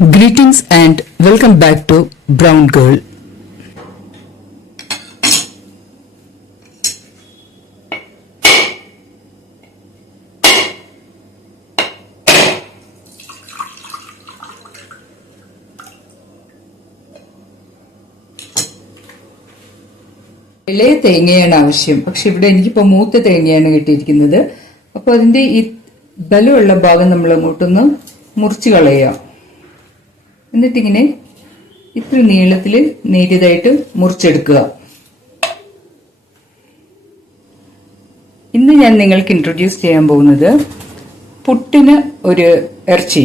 Greetings and welcome back to Brown Girl. ഇളയ തേങ്ങയാണ് ആവശ്യം. പക്ഷെ ഇവിടെ എനിക്കിപ്പോ മൂത്ത തേങ്ങയാണ് കിട്ടിയിരിക്കുന്നത്. അപ്പോൾ അതിന്റെ ഈ ബലമുള്ള ഭാഗം നമ്മൾ അങ്ങോട്ടൊന്ന് മുറിച്ച് കളയാം. എന്നിട്ടിങ്ങനെ ഇത്ര നീളത്തിൽ നേരിയതായിട്ട് മുറിച്ചെടുക്കുക. ഇന്ന് ഞാൻ നിങ്ങൾക്ക് ഇൻട്രൊഡ്യൂസ് ചെയ്യാൻ പോകുന്നത് പുട്ടിന് ഒരു ഇറച്ചി.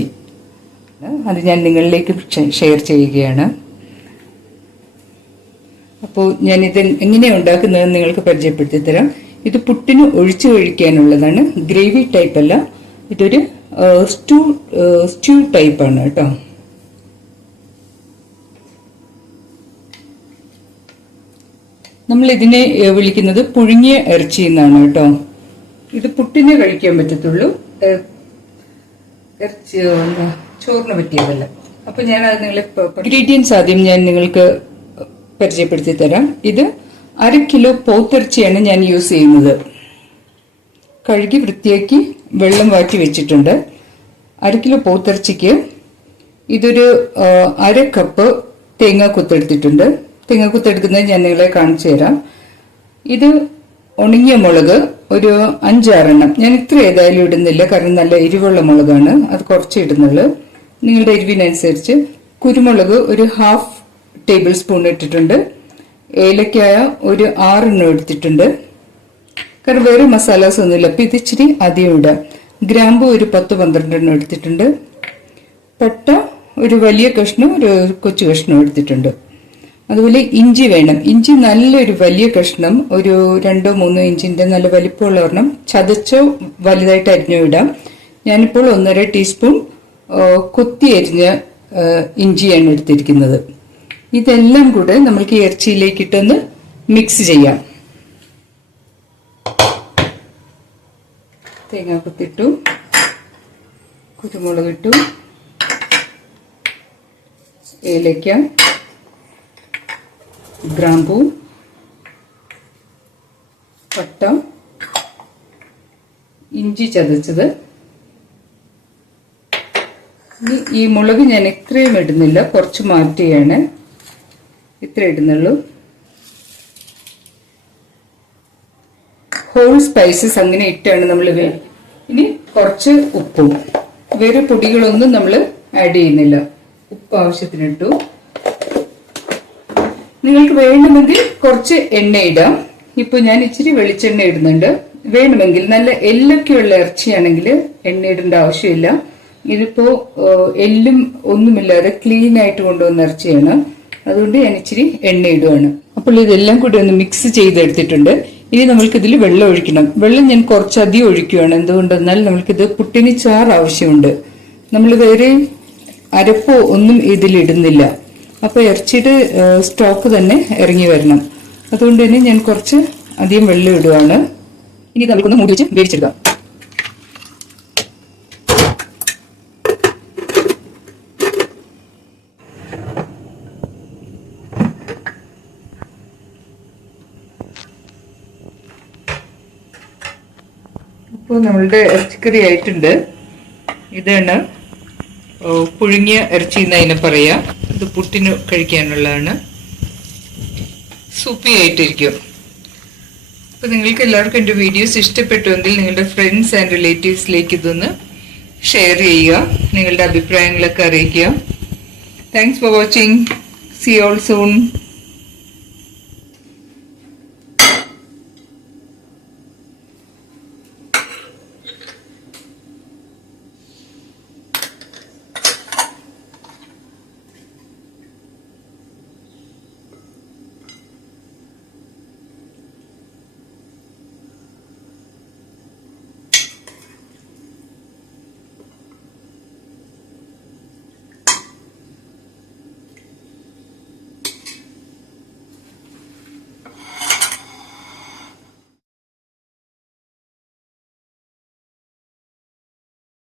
അത് ഞാൻ നിങ്ങളിലേക്ക് ഷെയർ ചെയ്യുകയാണ്. അപ്പോൾ ഞാനിത് എങ്ങനെയാണ് ഉണ്ടാക്കുന്നതെന്ന് നിങ്ങൾക്ക് പരിചയപ്പെടുത്തി തരാം. ഇത് പുട്ടിന് ഒഴിച്ചു കഴിക്കാനുള്ളതാണ്. ഗ്രേവി ടൈപ്പ് അല്ല, ഇതൊരു സ്റ്റ്യൂ ടൈപ്പാണ് കേട്ടോ. നമ്മൾ ഇതിനെ വിളിക്കുന്നത് പുഴുങ്ങിയ ഇറച്ചി എന്നാണ് കേട്ടോ. ഇത് പുട്ടിന് കഴിക്കാൻ പറ്റത്തുള്ളൂ, ഇറച്ചി ചോറിന് പറ്റിയതല്ല. അപ്പൊ ഞാൻ അത് നിങ്ങളെ ഇൻഗ്രീഡിയൻസ് ആദ്യം ഞാൻ നിങ്ങൾക്ക് പരിചയപ്പെടുത്തി തരാം. ഇത് 1/2 കിലോ പോത്തിറച്ചിയാണ് ഞാൻ യൂസ് ചെയ്യുന്നത്. കഴുകി വൃത്തിയാക്കി വെള്ളം വാറ്റി വെച്ചിട്ടുണ്ട്. 1/2 കിലോ പോത്തിറച്ചിക്ക് ഇതൊരു 1/2 കപ്പ് തേങ്ങ കുത്തെടുത്തിട്ടുണ്ട്. തേങ്ങ കുത്തെടുക്കുന്നത് ഞാൻ നിങ്ങളെ കാണിച്ചു തരാം. ഇത് ഉണങ്ങിയ മുളക് ഒരു 5-6 എണ്ണം. ഞാൻ ഇത്ര ഏതായാലും ഇടുന്നില്ല, കാരണം നല്ല എരിവുള്ള മുളകാണ്, അത് കുറച്ച് ഇടുന്നുള്ളൂ. നിങ്ങളുടെ എരിവിനനുസരിച്ച്. കുരുമുളക് ഒരു 1/2 ടേബിൾ സ്പൂൺ ഇട്ടിട്ടുണ്ട്. ഏലക്കായ ഒരു 6 എണ്ണം എടുത്തിട്ടുണ്ട്, കാരണം വേറെ മസാലാസ് ഒന്നുമില്ല. അപ്പൊ ഇത് ഇച്ചിരി അധികം ഇടാം. ഗ്രാമ്പു ഒരു 10-12 എണ്ണം എടുത്തിട്ടുണ്ട്. പട്ട ഒരു വലിയ കഷ്ണം, ഒരു കൊച്ചു കഷ്ണം എടുത്തിട്ടുണ്ട്. അതുപോലെ ഇഞ്ചി വേണം. ഇഞ്ചി നല്ലൊരു വലിയ കഷ്ണം, ഒരു 2-3 ഇഞ്ചിന്റെ നല്ല വലിപ്പമുള്ള ഒരെണ്ണം ചതച്ചോ വലുതായിട്ട് അരിഞ്ഞോ ഇടാം. ഞാനിപ്പോൾ 1.5 ടീസ്പൂൺ കൊത്തി അരിഞ്ഞ ഇഞ്ചിയാണ് എടുത്തിരിക്കുന്നത്. ഇതെല്ലാം കൂടെ നമുക്ക് ഇറച്ചിയിലേക്ക് ഇട്ടൊന്ന് മിക്സ് ചെയ്യാം. തേങ്ങ കൊത്തിട്ടു, കുരുമുളക് ഇട്ടു, ഏലക്ക, ഗ്രാമ്പൂ, പട്ട, ഇഞ്ചി ചതച്ചത്. ഈ മുളക് ഞാൻ ഇത്രയും ഇടുന്നില്ല, കുറച്ച് മാറ്റിയാണ് ഇത്ര ഇടുന്നുള്ളൂ. ഹോൾ സ്പൈസസ് അങ്ങനെ ഇട്ടാണ് നമ്മൾ. ഇനി കുറച്ച് ഉപ്പും, വേറെ പൊടികളൊന്നും നമ്മൾ ആഡ് ചെയ്യുന്നില്ല. ഉപ്പ് ആവശ്യത്തിനിട്ടു. നിങ്ങൾക്ക് വേണമെങ്കിൽ കുറച്ച് എണ്ണ ഇടാം. ഇപ്പൊ ഞാൻ ഇച്ചിരി വെളിച്ചെണ്ണ ഇടുന്നുണ്ട്. വേണമെങ്കിൽ നല്ല എല്ലൊക്കെയുള്ള ഇറച്ചിയാണെങ്കിൽ എണ്ണ ഇടേണ്ട ആവശ്യമില്ല. ഇതിപ്പോ എല്ലും ഒന്നുമില്ലാതെ ക്ലീൻ ആയിട്ട് കൊണ്ടുവന്ന ഇറച്ചിയാണ്, അതുകൊണ്ട് ഞാൻ ഇച്ചിരി എണ്ണ ഇടുവാണ്. അപ്പോൾ ഇതെല്ലാം കൂടി ഒന്ന് മിക്സ് ചെയ്തെടുത്തിട്ടുണ്ട്. ഇനി നമ്മൾക്ക് ഇതിൽ വെള്ളം ഒഴിക്കണം. വെള്ളം ഞാൻ കുറച്ചധികം ഒഴിക്കുകയാണ്. എന്തുകൊണ്ടെന്നാൽ നമ്മൾക്കിത് പുട്ടിന് ചാറ് ആവശ്യമുണ്ട്. നമ്മൾ വേറെ അരപ്പോ ഒന്നും ഇതിലിടുന്നില്ല. അപ്പൊ ഇറച്ചിയുടെ സ്റ്റോക്ക് തന്നെ ഇറങ്ങി വരണം. അതുകൊണ്ട് തന്നെ ഞാൻ കുറച്ച് അധികം വെള്ളം ഇടുവാണ്. ഇനി നമുക്കൊന്ന് മൂടി വെച്ച് വേവിച്ചെടുക്കാം. ഇപ്പോൾ നമ്മളുടെ ഇറച്ചിക്കറി ആയിട്ടുണ്ട്. ഇതാണ് പുഴുങ്ങിയ ഇറച്ചി എന്ന് അതിനെ പറയാം. ഇത് പുട്ടിന് കഴിക്കാനുള്ളതാണ്. സൂപ്പി ആയിട്ടിരിക്കും. അപ്പൊ നിങ്ങൾക്ക് എല്ലാവർക്കും എൻ്റെ വീഡിയോസ് ഇഷ്ടപ്പെട്ടുവെങ്കിൽ നിങ്ങളുടെ ഫ്രണ്ട്സ് ആൻഡ് റിലേറ്റീവ്സിലേക്ക് ഇതൊന്ന് ഷെയർ ചെയ്യുക. നിങ്ങളുടെ അഭിപ്രായങ്ങളൊക്കെ അറിയിക്കുക. Thanks for watching. See you all soon.